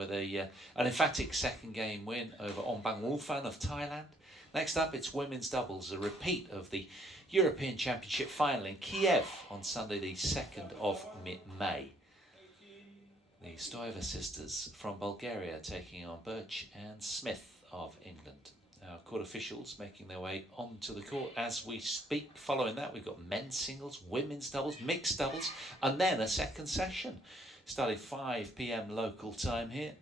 with an emphatic second game win over Onbangwulfan of Thailand. Next up, it's women's doubles, a repeat of the European Championship final in Kiev on Sunday, the 2nd of May. The Stoeva sisters from Bulgaria taking on Birch and Smith of England. Our court officials making their way onto the court as we speak. Following that, we've got men's singles, women's doubles, mixed doubles, and then a second session. Started 5 p.m. local time here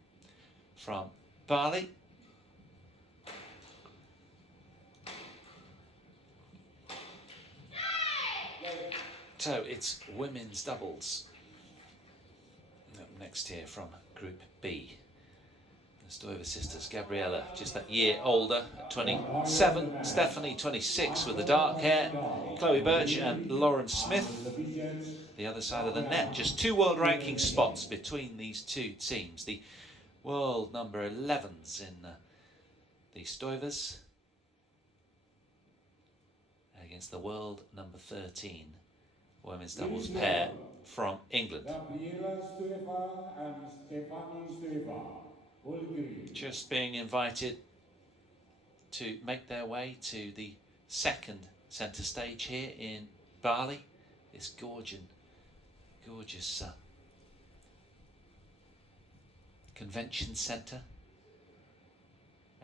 from Bali. So it's women's doubles. Up next here from Group B. The Stoeva sisters, Gabriella, just that year older, 27, Stephanie, 26 with the dark hair, Chloe Birch and Lauren Smith. The other side of the net, just 2 world ranking spots between these two teams. The world number 11s in the Stoevas against the world number 13 women's doubles pair from England. Just being invited to make their way to the second centre stage here in Bali. This gorgeous convention centre.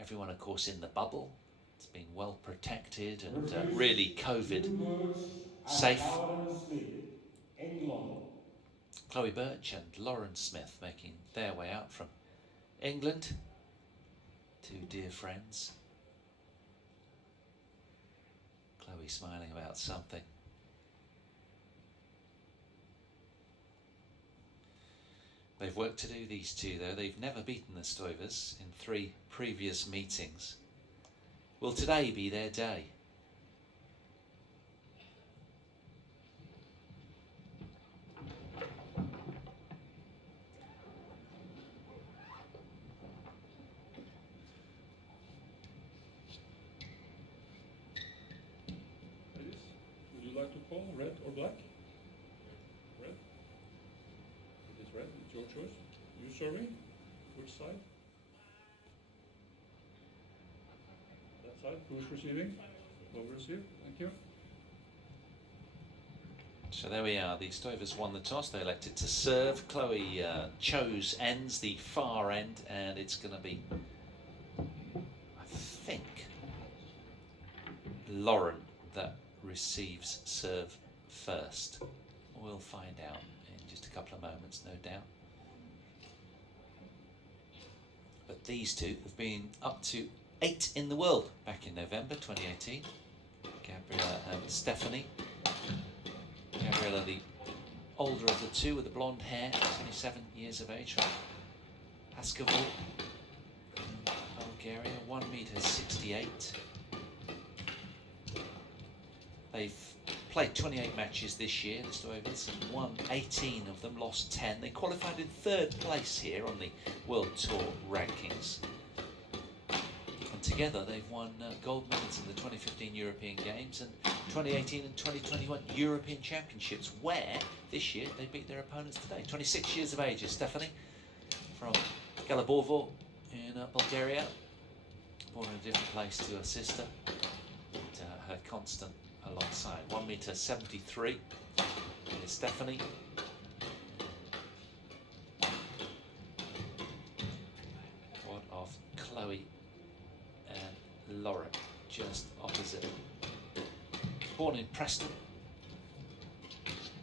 Everyone, of course, in the bubble. It's been well protected and really COVID safe. Chloe Birch and Lauren Smith making their way out from England. 2 dear friends. Chloe smiling about something. They've work to do, these two, though. They've never beaten the Stoevas in 3 previous meetings. Will today be their day? Like to call red or black? Red. It is red. It's your choice. You serving? Which side? That side. Who's receiving? Will receive. Thank you. So there we are. The Stoevas won the toss. They elected to serve. Chloe chose ends, the far end, and it's going to be, I think, Lauren that receives serve first. We'll find out in just a couple of moments, no doubt. But these two have been up to 8 in the world back in November 2018. Gabriella and Stephanie. Gabriella, the older of the two with the blonde hair, 27 years of age, from Askavol, Bulgaria, 1.68 meters. They've played 28 matches this year, the Stoevas, and won 18 of them, lost 10. They qualified in 3rd place here on the World Tour rankings. And together they've won gold medals in the 2015 European Games and 2018 and 2021 European Championships, where this year they beat their opponents today. 26 years of age is Stephanie from Galabovo in Bulgaria. Born in a different place to her sister. And, her constant alongside. 1.73 meters is Stephanie. What of Chloe and Lauren, just opposite. Born in Preston.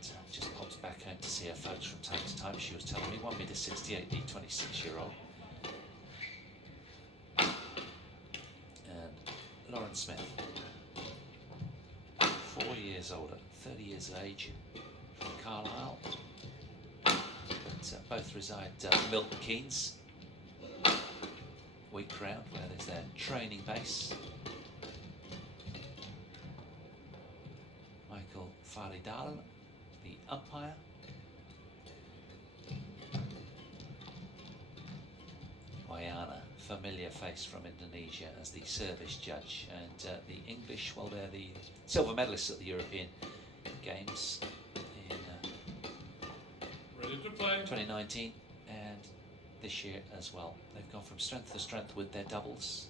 So just pops back home to see her folks from time to time. She was telling me 1.68 meters, the 26-year-old. And Lauren Smith, 4 years older, 30 years of age, from Carlisle. But both reside Milton Keynes, Week Round, where there's their training base. Michael Faridal, the umpire. Wayana, familiar face from Indonesia, as the service judge, and the English, well, they're the silver medalists at the European Games in Ready to play. 2019, and this this year as well. They've gone from strength to strength with their doubles.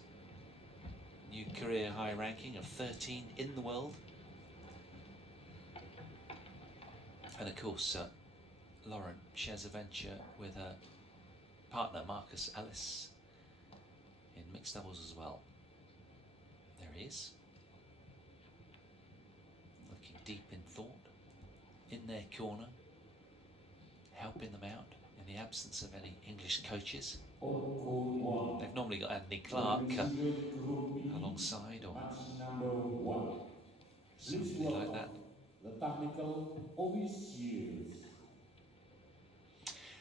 New career high ranking of 13 in the world. And of course, Lauren shares a venture with her partner Marcus Ellis in mixed doubles as well. There he is, looking deep in thought, in their corner, helping them out in the absence of any English coaches. They've normally got Anthony Clark alongside or somebody like that.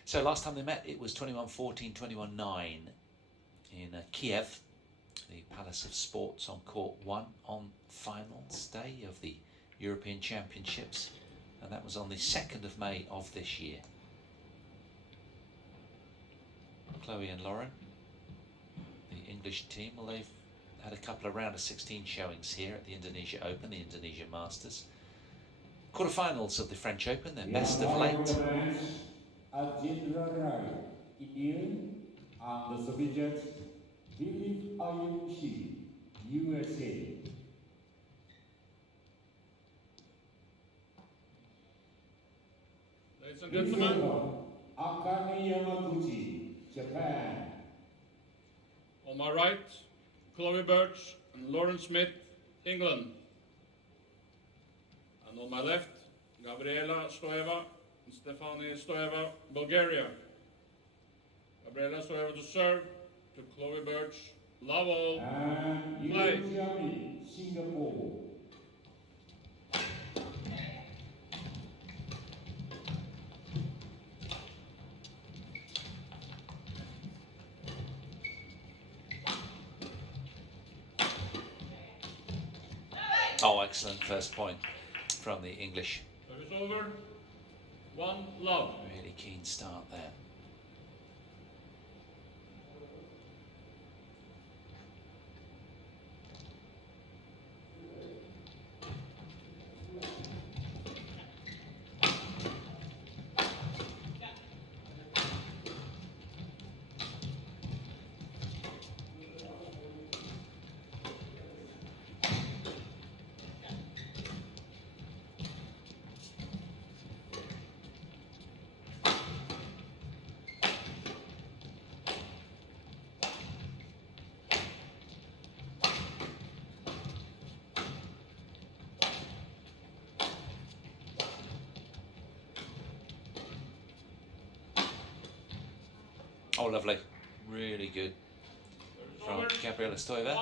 So last time they met, it was 21-14, 21-9 in Kiev, the Palace of Sports on Court 1 on finals day of the European Championships, and that was on the 2nd of May of this year. Chloe and Lauren, the English team, well, they've had a couple of round of 16 showings here at the Indonesia Open, the Indonesia Masters. Quarterfinals of the French Open, their best of late. USA. Ladies and gentlemen, Akane Yamaguchi, Japan. On my right, Chloe Birch and Lauren Smith, England. And on my left, Gabriela Stoeva and Stefani Stoeva, Bulgaria. Gabriela Stoeva to serve, to Chloe Birch, love all, and play. Singapore. Oh, excellent first point from the English. Service over. One love. Really keen start there. Oh, lovely. Really good from Gabriela Stoeva.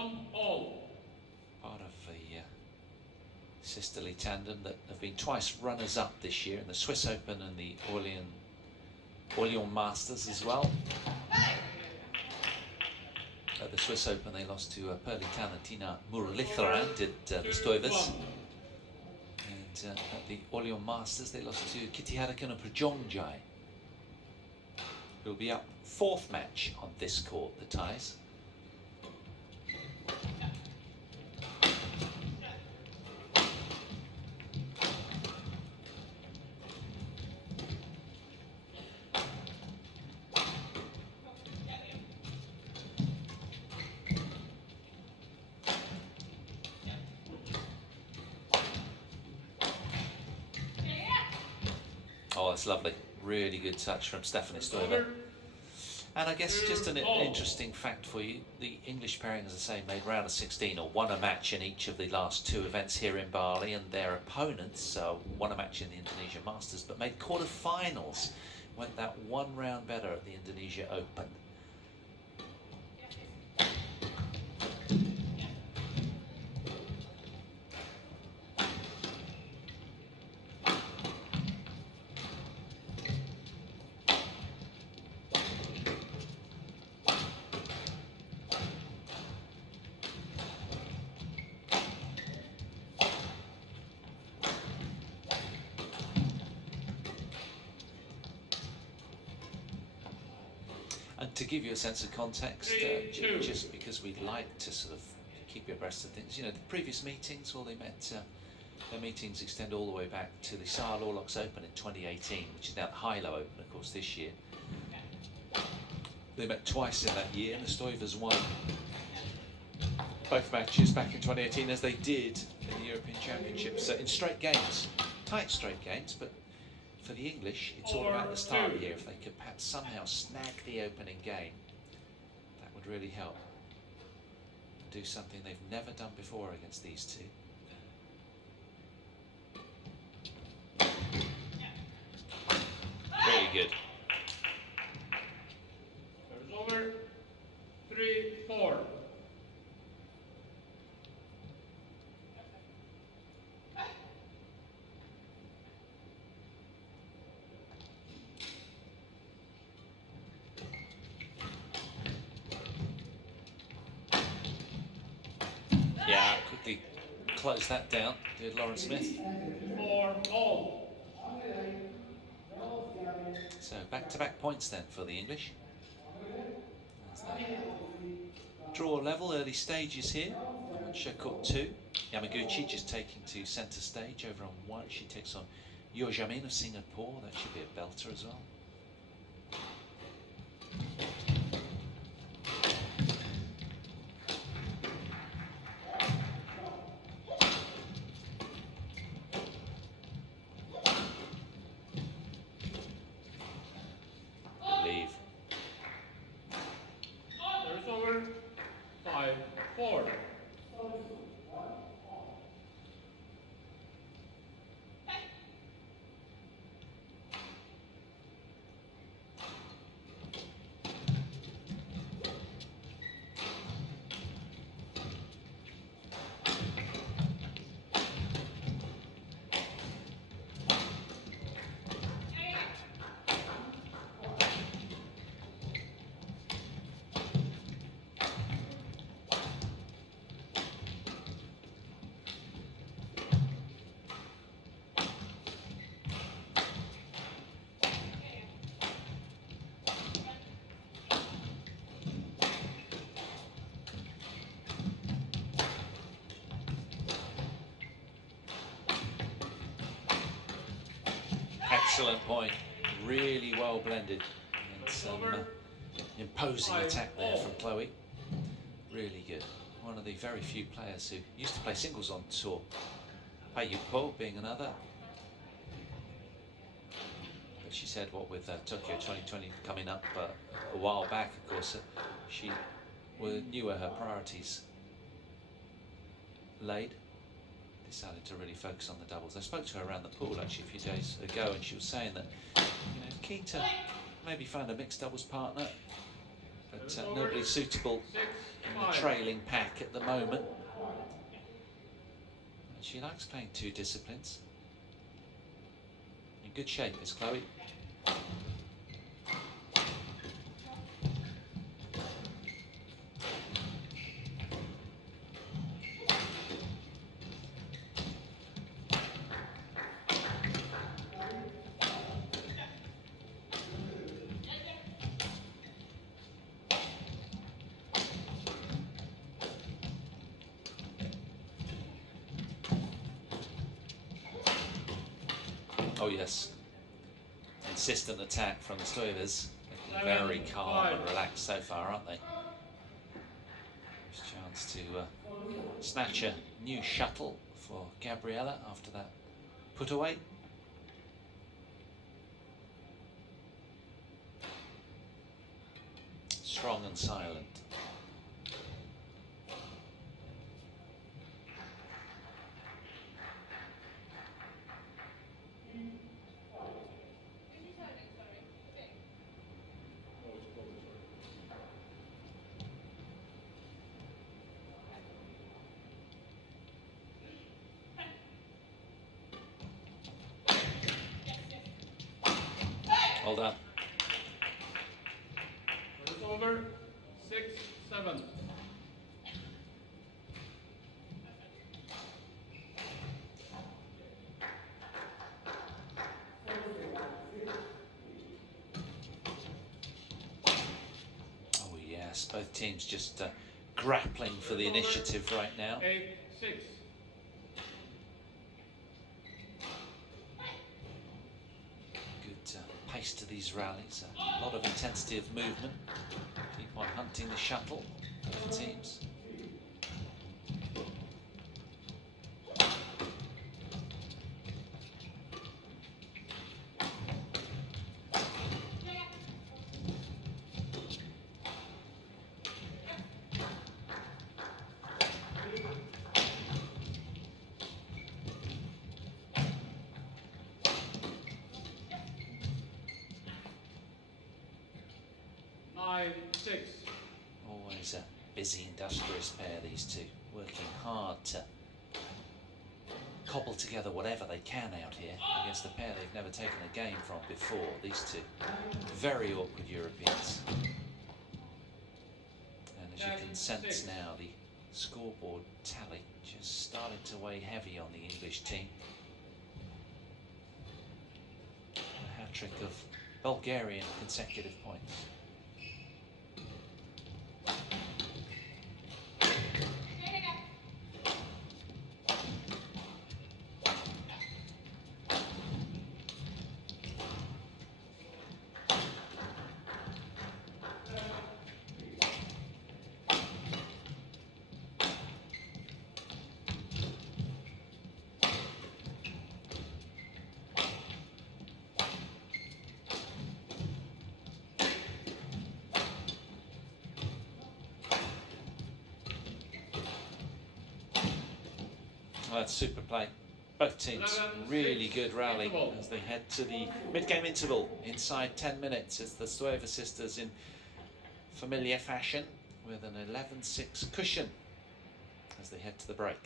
Part of the sisterly tandem that have been twice runners-up this year in the Swiss Open and the Orléans Masters as well. At the Swiss Open, they lost to Pearly Tan and Tina Muralitharan, did the Stoevas. And at the Orléans Masters, they lost to Kitty Harakan and Prajongjai, who'll be up 4th match on this court, the ties. Oh, that's lovely. Really good touch from Stephanie Stoeva. And I guess just an interesting fact for you, the English pairing, as I say, made round of 16 or won a match in each of the last 2 events here in Bali, and their opponents won a match in the Indonesia Masters, but made quarterfinals, went that 1 round better at the Indonesia Open. And to give you a sense of context, just because we'd like to sort of keep you abreast of things, you know, the previous meetings, well, they met, their meetings extend all the way back to the Saar Lorlocks Open in 2018, which is now the Hilo Open, of course, this year. They met twice in that year, and the Stoevas won both matches back in 2018, as they did in the European Championships, in straight games, tight straight games. But for the English, it's all about the start here. If they could perhaps somehow snag the opening game, that would really help. Do something they've never done before against these two. Very good. It's over. 3-4. Yeah, quickly close that down, did Lauren Smith. 4-all. So back-to-back points then for the English. As they draw level, early stages here. On court 2. Yamaguchi just taking to centre stage over on 1. She takes on Yojamin of Singapore. That should be a belter as well. Excellent point, really well blended, and some imposing attack there from Chloe. Really good. One of the very few players who used to play singles on tour. Payupo being another. But she said, what with Tokyo 2020 coming up a while back, of course, she knew where her priorities laid. Decided to really focus on the doubles. I spoke to her around the pool actually a few days ago, and she was saying that, you know, keen to maybe find a mixed doubles partner, but nobody suitable in the trailing pack at the moment. And she likes playing 2 disciplines. In good shape is Chloe. Oh yes, insistent attack from the Stoevas. Looking very calm and relaxed so far, aren't they? There's a chance to snatch a new shuttle for Gabriella after that put away. Strong and silent. Well done. It's over. 6-7. Oh yes, both teams just grappling for the initiative right now. 8-6. Good pace to the these rallies. A lot of intensity of movement. Keep on hunting the shuttle for the teams. Always a busy, industrious pair, these two, working hard to cobble together whatever they can out here against a pair they've never taken a game from before. These two very awkward Europeans. And as you can sense now, the scoreboard tally just starting to weigh heavy on the English team. A hat-trick of Bulgarian consecutive points. Well, that's super play. Both teams really good rally as they head to the mid-game interval inside 10 minutes. It's the Stoeva sisters in familiar fashion with an 11-6 cushion as they head to the break.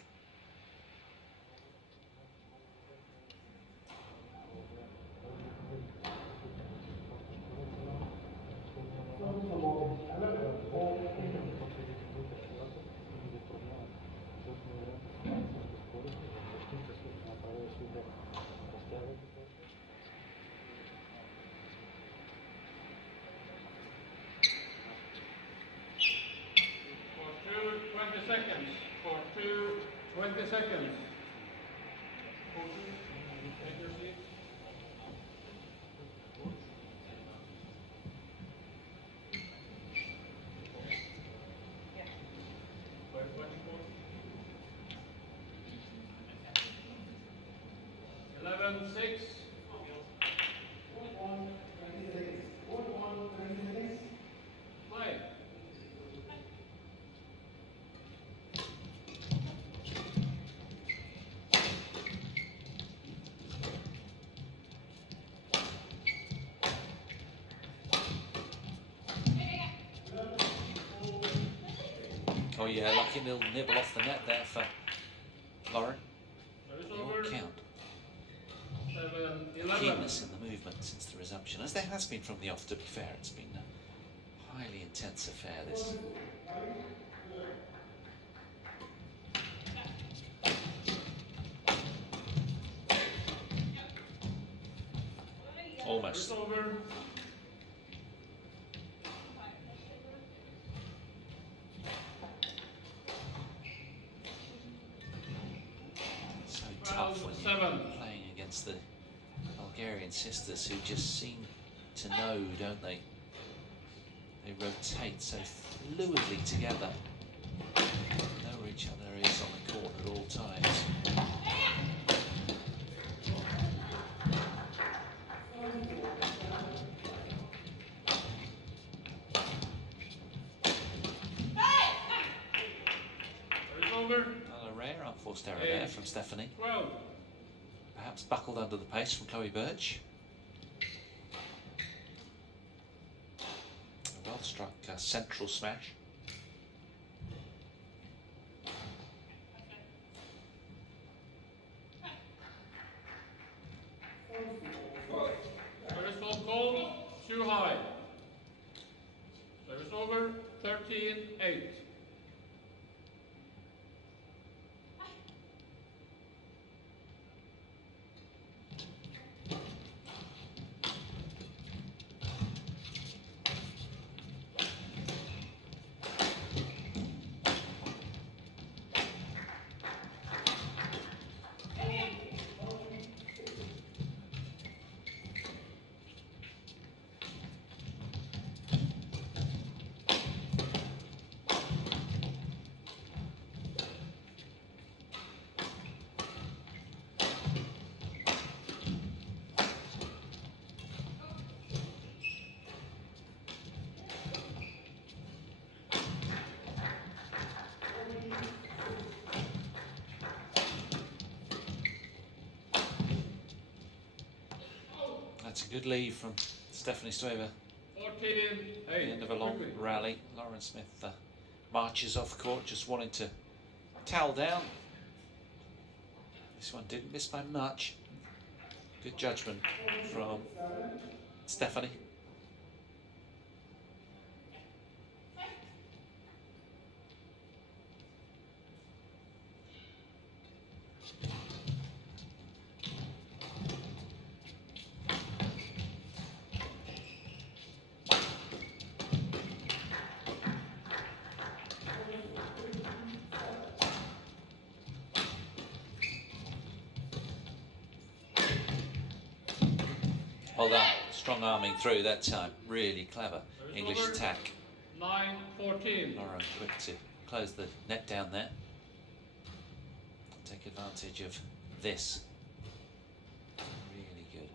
Oh yeah, lucky little nibble off the net there for Lauren. They all count. Keenness in the movement since the resumption, as there has been from the off, to be fair. It's been a highly intense affair, this. Almost. So tough when you're playing against the Bulgarian sisters, who just seem to know, don't they? They rotate so fluidly together. They know where each other is on the court at all times. Another rare unforced error there from Stephanie. Perhaps buckled under the pace from Chloe Birch. A well struck central smash. Service ball called too high. Service over 13-8. Good lead from Stephanie Stoeva. 14, At the end of a long rally, Lauren Smith marches off court, just wanting to towel down. This one didn't miss by much. Good judgment from Stephanie. Well done. Strong arming through that time. Really clever English attack. 9-14. Lauren quick to close the net down there. Take advantage of this. Really good.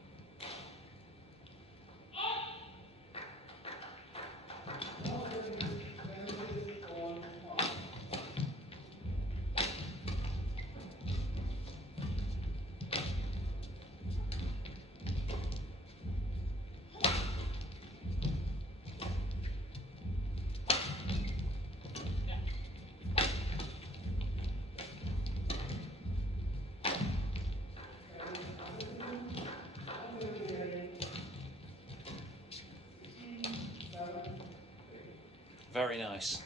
Very nice.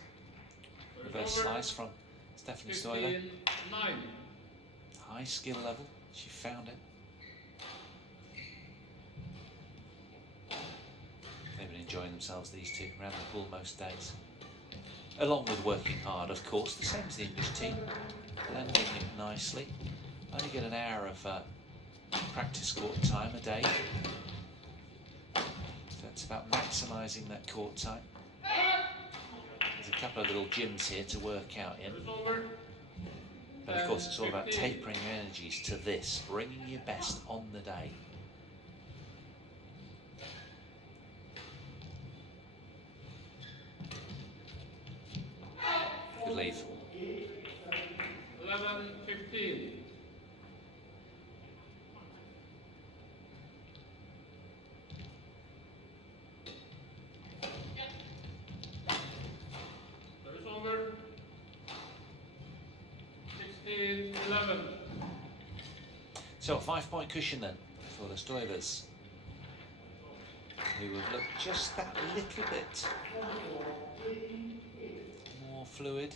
Reverse slice from Stephanie Stoeva. 9. High skill level. She found it. They've been enjoying themselves, these two, around the pool most days. Along with working hard, of course, the same as the English team. Blending it nicely. Only get an hour of practice court time a day. So it's about maximising that court time. There's a couple of little gyms here to work out in. But of course it's all about tapering your energies to this, bringing your best on the day. Good leave. 11-15. Over. 16-11. So a 5-point cushion then for the Stoevas, who would look just that little bit more fluid.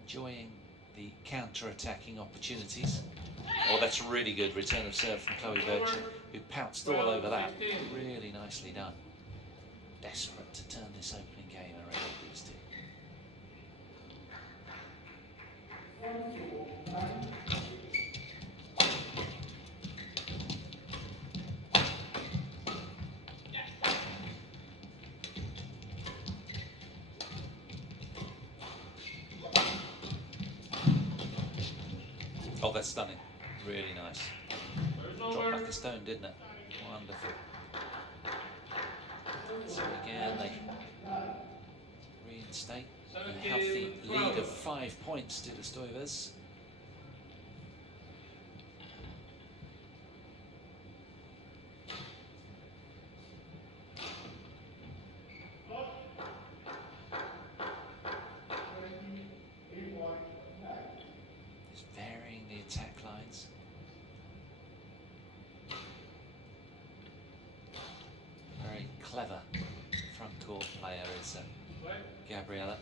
Enjoying the counter-attacking opportunities. Oh, that's a really good return of serve from Chloe Birch, who pounced all over that. Really nicely done. Desperate to turn this opening game around, these two. Oh, that's stunning. Really nice. Dropped like a stone, didn't it? Wonderful. So again, they reinstate a healthy lead of 5 points to the Stoevas. Just varying the attack lines. Very clever front court player is Gabriella.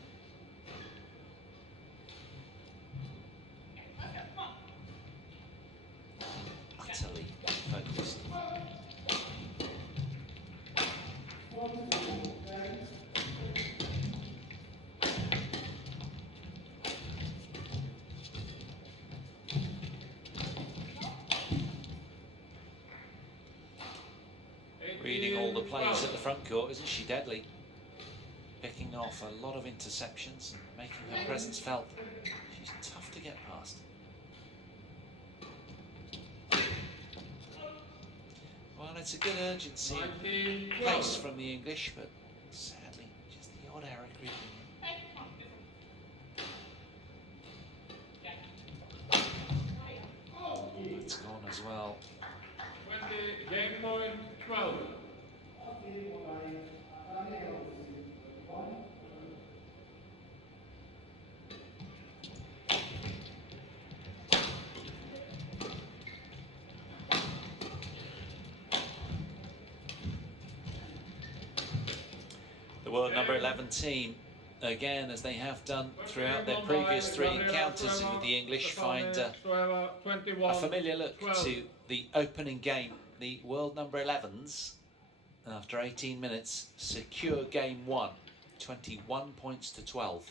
Utterly focused. Reading all the plays at the front court, isn't she deadly? Picking off a lot of interceptions and making her presence felt. She's tough to get past. Well, it's a good urgency and pace from the English, but sadly, just the odd error creeping in. It's gone as well. 20, game point 12. The world number 11 team, again, as they have done throughout their previous 3 encounters with the English, find a familiar look to the opening game. The world number 11s, after 18 minutes, secure game 1, 21 points to 12.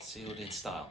Sealed in style.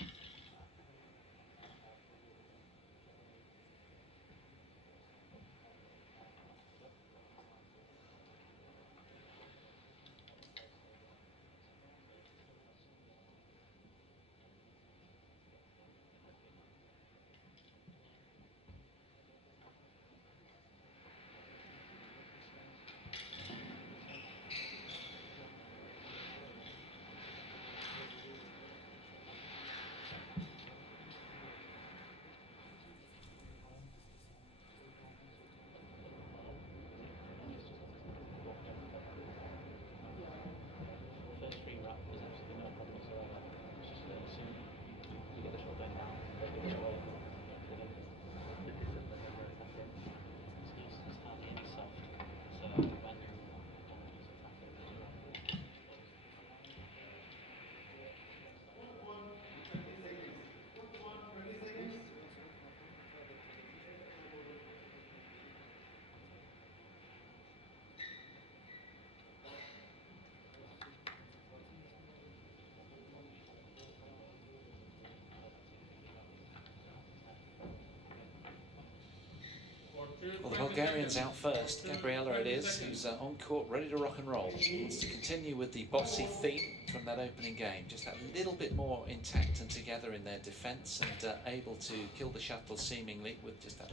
Well, the Bulgarian's out first. Gabriella it is, who's on court, ready to rock and roll. Wants to continue with the bossy theme from that opening game. Just that little bit more intact and together in their defence, and able to kill the shuttle seemingly with just that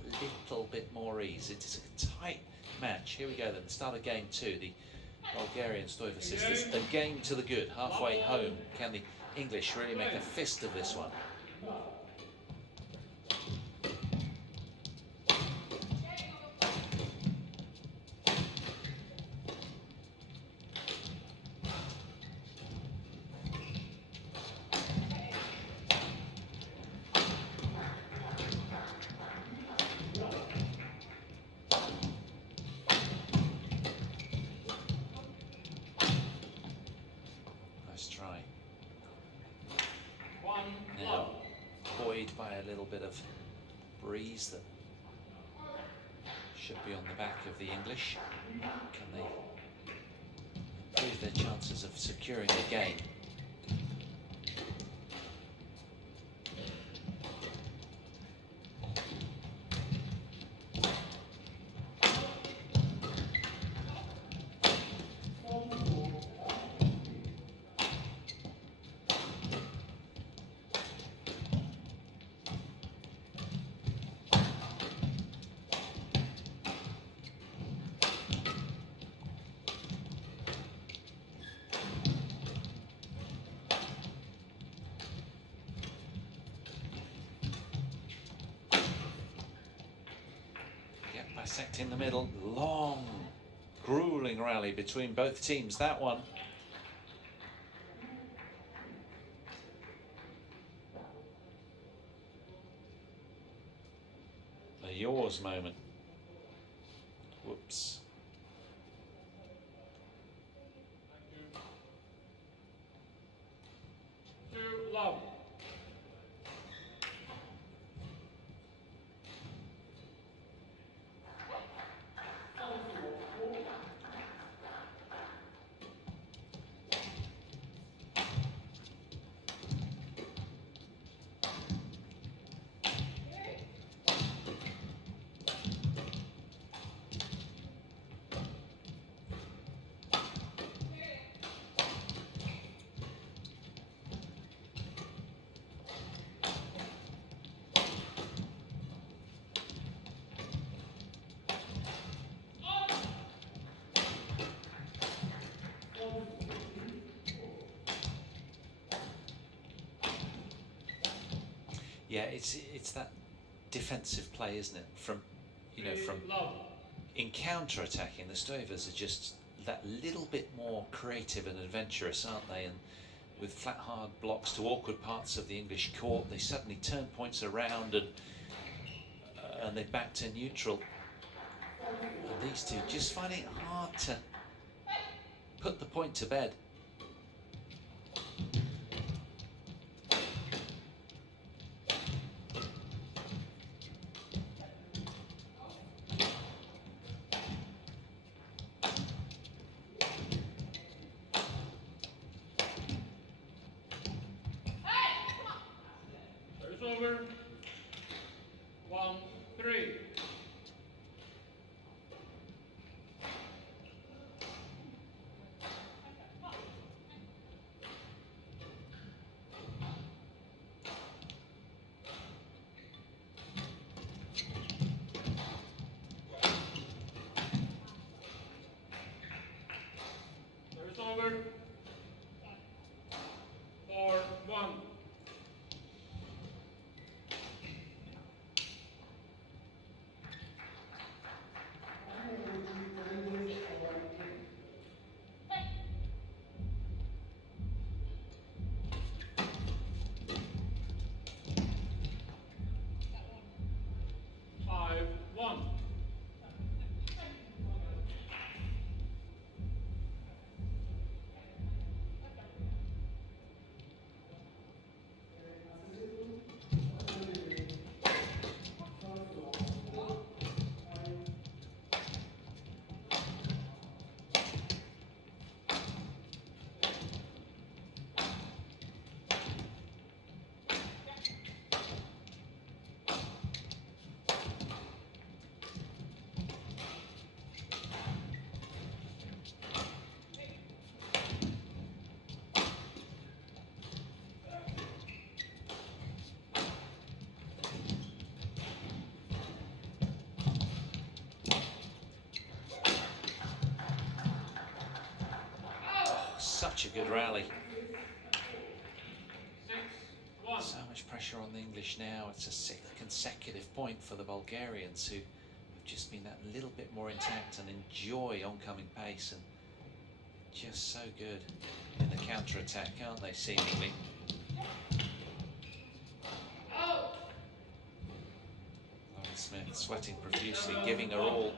little bit more ease. It is a tight match. Here we go then, the start of game 2. The Bulgarian Stoeva sisters, a game to the good, halfway home. Can the English really make a fist of this one? By a little bit of breeze that should be on the back of the English. Can they improve their chances of securing the game? Bisect in the middle, long, grueling rally between both teams, that one. A yours moment. Whoops. Too low. Yeah, it's that defensive play, isn't it? From, you know, from in counter-attacking, the Stoevas are just that little bit more creative and adventurous, aren't they? And with flat, hard blocks to awkward parts of the English court, they suddenly turn points around and they back to neutral. And these two just finding it hard to put the point to bed. Over. 1-3. Service over. 4-1. Such a good rally. 6-1. So much pressure on the English now. It's a 6th consecutive point for the Bulgarians, who have just been that little bit more intact and enjoy oncoming pace, and just so good in the counter-attack, aren't they, seemingly? Lauren Smith sweating profusely, giving her all.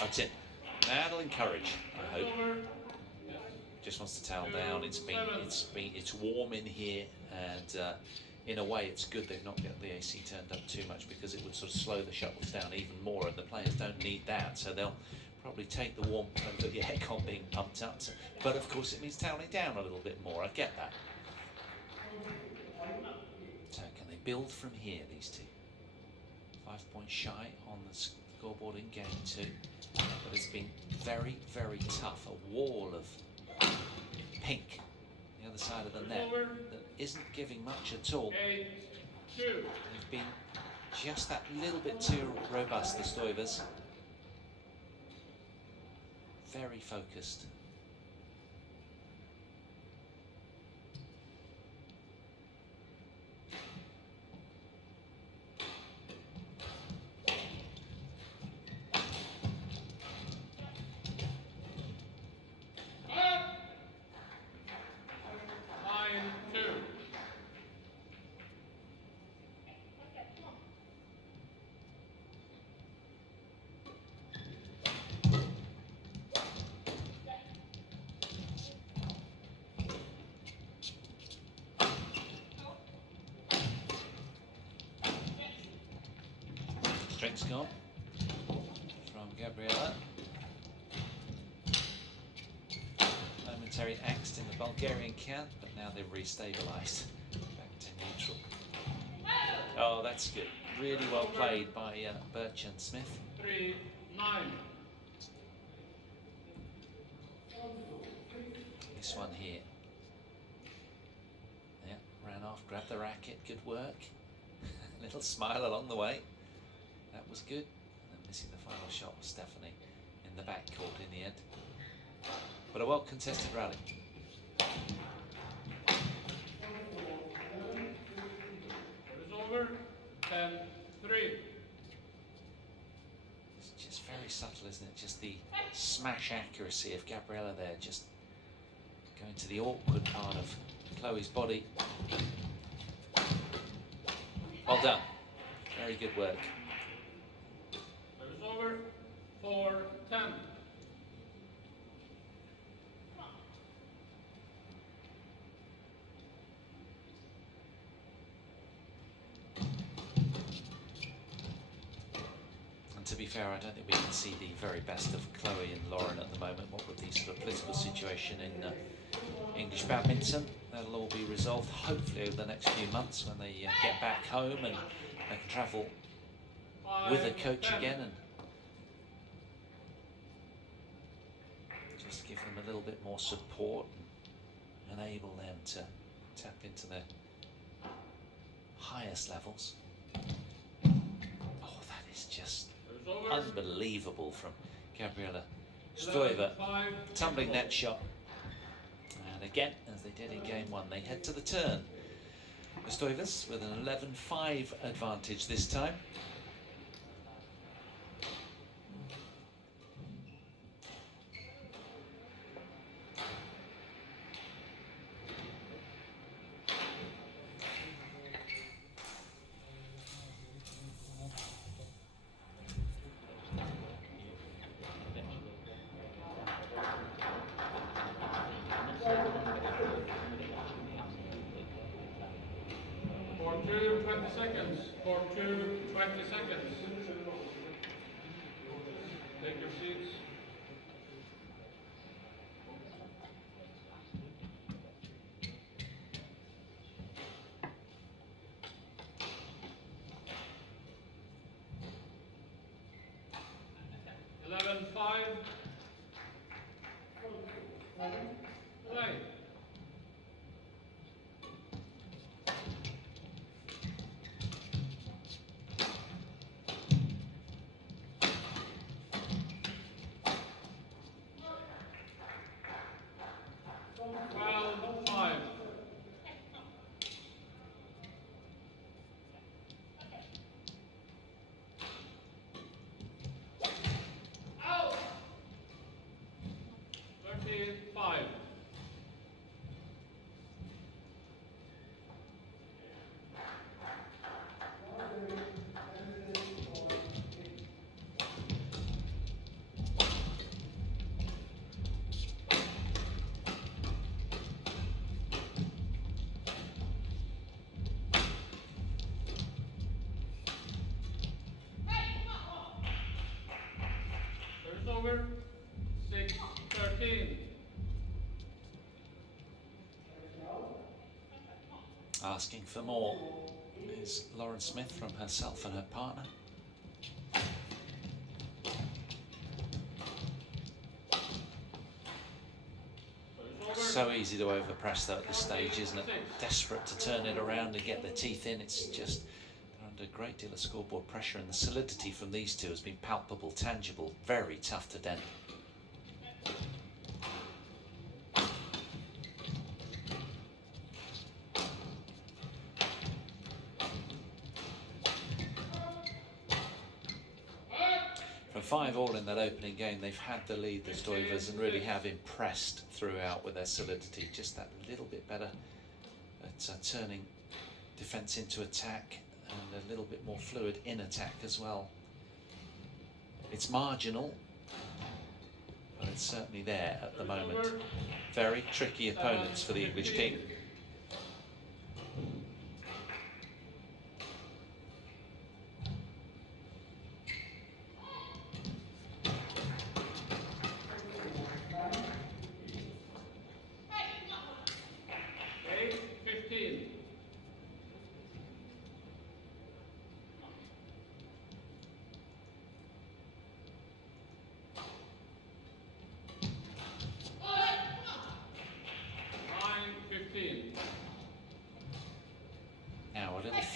That's it. That'll encourage, I hope. Just wants to towel down. It's warm in here, and in a way it's good they've not got the AC turned up too much, because it would sort of slow the shuttles down even more, and the players don't need that, so they'll probably take the warmth and put the aircon being pumped up. But of course it means toweling down a little bit more. I get that. So can they build from here, these two? 5 points shy on the scoreboard in game 2. But it's been very, very tough. A wall of pink on the other side of the net that isn't giving much at all. They've been just that little bit too robust, the Stoevas. Very focused. Strength's gone from Gabriela. Momentary angst in the Bulgarian camp, but now they've restabilised back to neutral. Oh, that's good. Really well played by Birch and Smith. 3-9. This one here. Yeah, ran off, grabbed the racket, good work. Little smile along the way. That was good. And then missing the final shot was Stephanie in the backcourt in the end. But a well contested rally. It's over. 10-3. It's just very subtle, isn't it? Just the smash accuracy of Gabriella there, just going to the awkward part of Chloe's body. Well done. Very good work. It's over. 4-10. To be fair, I don't think we can see the very best of Chloe and Lauren at the moment. What with the sort of political situation in English badminton, that'll all be resolved hopefully over the next few months when they get back home and they can travel with a coach again and just give them a little bit more support and enable them to tap into their highest levels. Oh, that is just unbelievable from Gabriella Stoeva. Tumbling net shot. And again, as they did in game one, they head to the turn. The Stoevas with an 11-5 advantage this time. For 20 seconds. Take your seats. Play. Over 6-13. Asking for more is Lauren Smith from herself and her partner. So easy to overpress though at this stage, isn't it? Desperate to turn it around and get the teeth in. It's just they're under a great deal of scoreboard pressure, and the solidity from these two has been palpable, tangible, very tough to dent. From 5-all in that opening game, they've had the lead, the Stoevas, and really have impressed throughout with their solidity. Just that little bit better at turning defence into attack, and a little bit more fluid in attack as well. It's marginal, but it's certainly there at the moment. Very tricky opponents for the English team.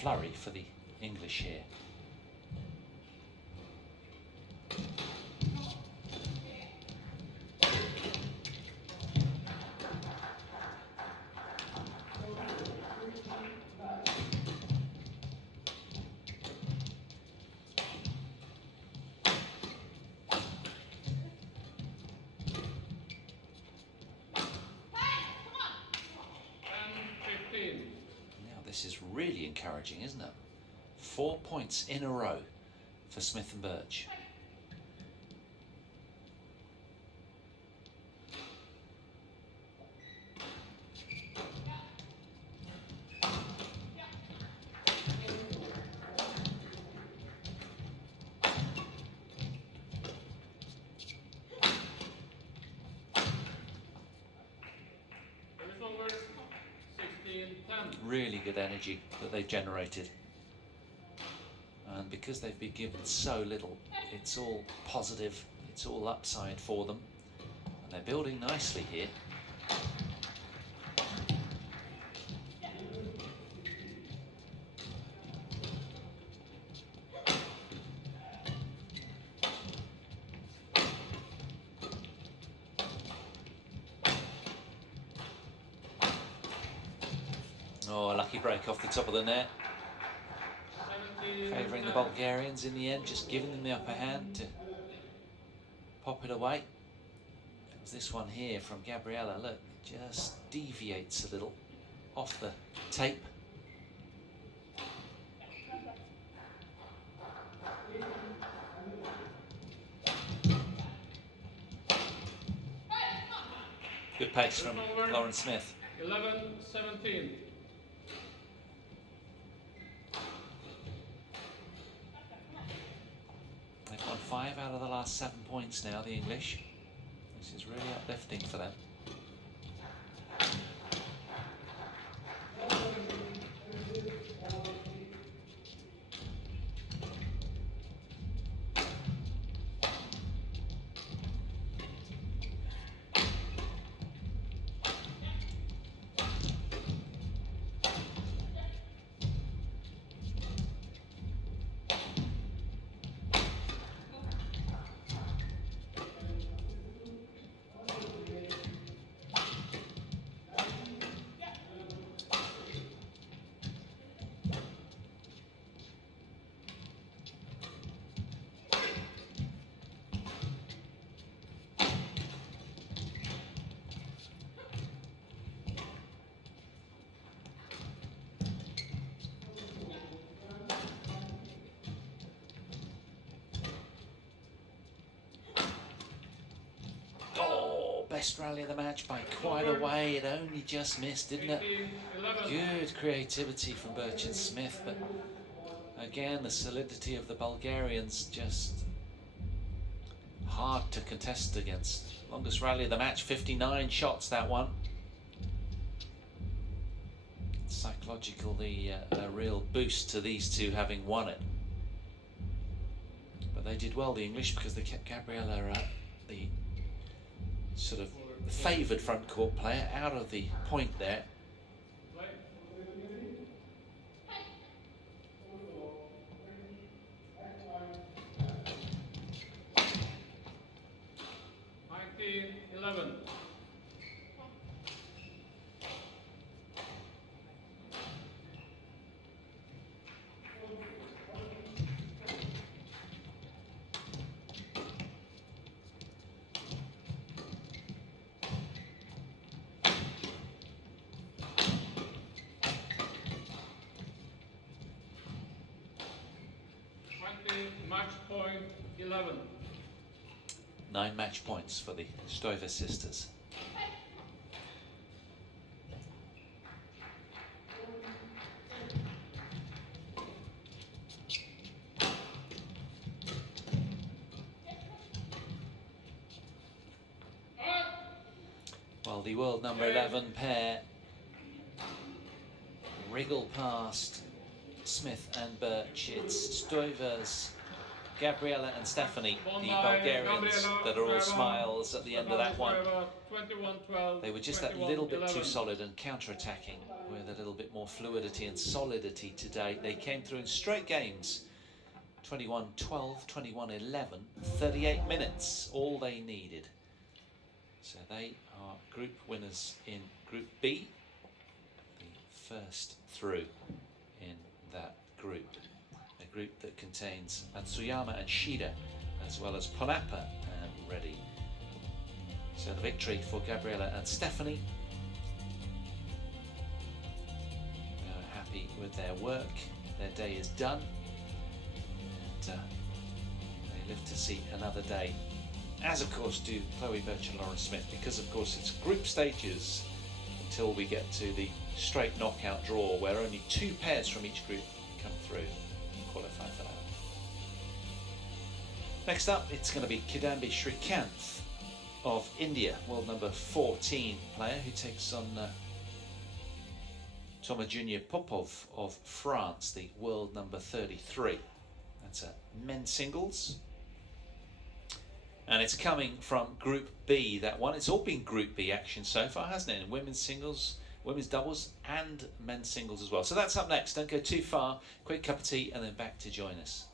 flurry for the English here. This is really encouraging, isn't it? 4 points in a row for Smith and Birch. Really good energy that they've generated, and because they've been given so little, it's all positive, it's all upside for them, and they're building nicely here. Oh, a lucky break off the top of the net, favouring the Bulgarians in the end, just giving them the upper hand to pop it away. It was this one here from Gabriella, look, just deviates a little off the tape. Good pace from Lauren Smith. 11-17. They've won 5 out of the last 7 points now, the English. This is really uplifting for them. Best rally of the match by quite a way. It only just missed, didn't it? Good creativity from Birch and Smith, but again, the solidity of the Bulgarians just hard to contest against. Longest rally of the match, 59 shots, that one. Psychologically, a real boost to these two having won it. But they did well, the English, because they kept Gabriella, the sort of favoured front court player, out of the point there. Match point 11. 9 match points for the Stoeva sisters. Well, the world number 11 pair wriggle past Smith and Birch. It's Stoeva's Gabriela and Stephanie, the Bulgarians that are all smiles at the end of that one. They were just that little bit too solid and counter-attacking with a little bit more fluidity and solidity today. They came through in straight games, 21-12, 21-11, 38 minutes, all they needed. So they are group winners in Group B, the first through in that group. A group that contains Matsuyama and Shida, as well as Ponappa and Reddy. So the victory for Gabriela and Stephanie. They're happy with their work. Their day is done. And they live to see another day. As of course do Chloe Birch and Lauren Smith, because of course it's group stages until we get to the straight knockout draw, where only 2 pairs from each group come through and qualify for that. Next up, it's going to be Kidambi Srikanth of India, world number 14 player, who takes on Thomas Junior Popov of France, the world number 33. That's a men's singles. And it's coming from Group B, that one. It's all been Group B action so far, hasn't it? In women's singles, women's doubles, and men's singles as well. So that's up next. Don't go too far. Quick cup of tea, and then back to join us.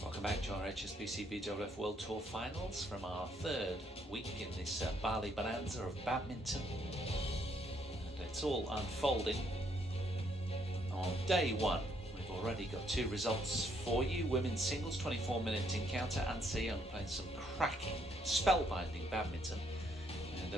Welcome back to our HSBC BWF World Tour finals from our 3rd week in this Bali bonanza of badminton. And it's all unfolding. On day 1, we've already got 2 results for you. Women's singles, 24-minute encounter. Anse Young playing some cracking, spellbinding badminton. And